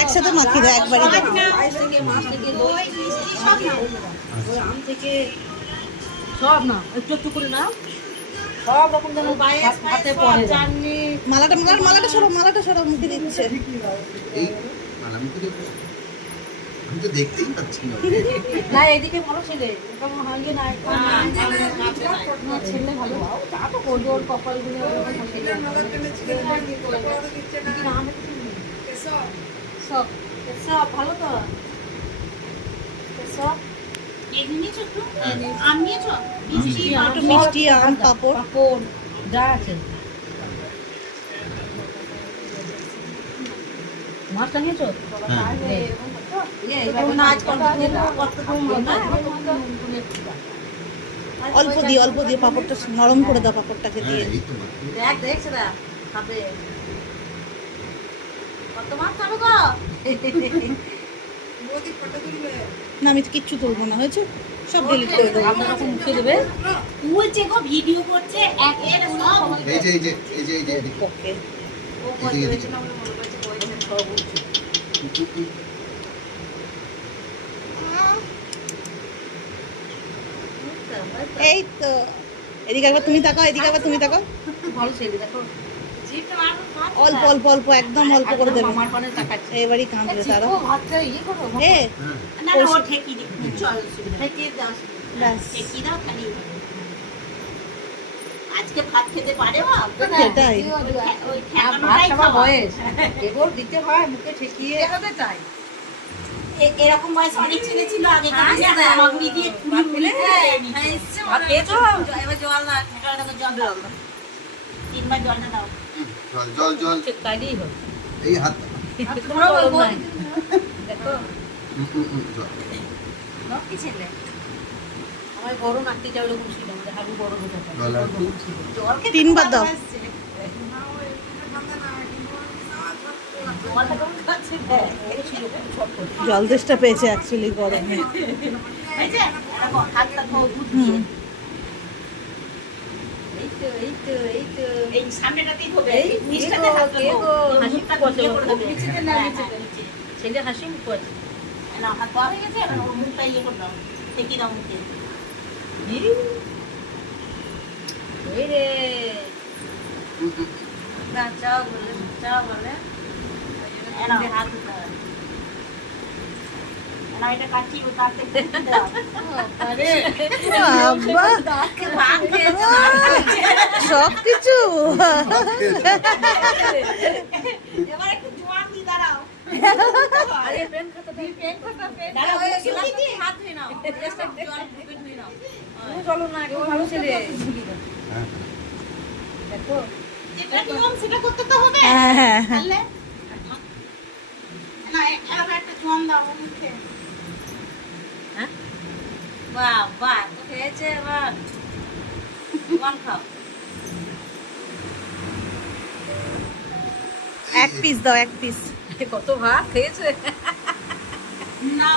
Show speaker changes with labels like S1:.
S1: একসাথে মাখি
S2: দেয় মাখিয়ে দাও একবারে দাও।
S3: পায়েস থেকে মাছ থেকে দই মিষ্টি সব নাও ওই আম থেকে সব না একটু একটু করে নাও সব রকম যেন হাতে পড়ে
S2: মালাটা মালাটা মালাটা সরো মালাটা সরো মুখে দিচ্ছে
S1: এই তো দেখব। আমি তো দেখতেই পাচ্ছি না
S3: না এদিকে ভালো ছেলে মনে হয় যে না ছেলে ভালো তা তো করবে ওর কপালগুলো। সব সব ভালো তো সব
S4: মিষ্টি আম
S2: একটু মিষ্টি আম পাপড়
S3: পাপড় যা আছে মাছটা নিয়েছো
S1: হ্যাঁ।
S2: অল্প দিয়ে অল্প দিয়ে পাপড়টা নরম করে দাও পাপড়টাকে দিয়ে।
S1: হ্যাঁ।
S3: দেখ দেখছ না খাবে। কত মাছ খাবে গো?
S2: না আমি তো কিচ্ছু তুলবো না হয়েছে? সব ডিলিট করে দেবো।
S3: আপনার মুখে দেবে?
S4: বলছে গো ভিডিও করছে একের সব।
S1: এই যে এই যে এই যে এই যে।
S2: ওকে
S1: এদিকে এদিকে।
S2: এই তো। এদিকে একবার তুমি তাকাও এদিকে একবার তুমি তাকাও। অল্প অল্প অল্প একদম অল্প করে দেবে। এবারই কাঁদবে তারা।
S3: ইয়ে করো
S2: এ
S1: হ্যাঁ
S4: না না ও ঠেকি দি চল
S3: থেকে দাও।
S2: ব্যাস।
S4: ঠেকি দাও খালি। আজকে ভাত খেতে পারে
S2: সেটাই
S3: ভাত খাওয়া
S4: খাওয়া।
S3: বয়স এবার দিতে হয় মুখে ঠেকিয়ে। হবে তাই
S4: এরকম বয়স অনেক ছেলে ছিল আগে
S3: হ্যাঁ, হ্যাঁ।
S4: হামাগুড়ি দিয়ে খুলে? খুলে
S3: ভাত খেয়েছো?
S4: এবার জল না জল দাও জল দাও। তিনবার দাও।
S1: জল জল এই হাত
S3: দেখো।
S4: ছেলে।
S3: আমার বড় নাতিটা ওরকম ছিল আমাদের হাবু বড় হতে
S2: তিনবার দাও।
S4: জলটা কেমন খাচ্ছে?
S2: জল তেষ্টা পেয়েছে অ্যাকচুয়ালি গরমে।
S3: ছেলে হাসি মুখ আছে।
S4: না, হাত দেওয়া হয়ে গেছে, মুখটা ইয়ে। দাও মুখে।
S3: রে। বলে চাও বলে।
S2: সব কিছু।
S3: চলো না ভালো ছেলে
S1: হ্যাঁ।
S3: দেখো
S4: যেটা নিয়ম সেটা করতে তো হবে।
S2: হ্যাঁ হ্যাঁ হ্যাঁ
S4: তাহলে না এ- এরকম একটা জল দাও ওর মুখে
S3: হ্যাঁ
S4: বাহ বাহ তো খেয়েছে এবার। জল খাও
S2: এক পিস দাও এক পিস
S3: কত ভাত খেয়েছে?
S4: না।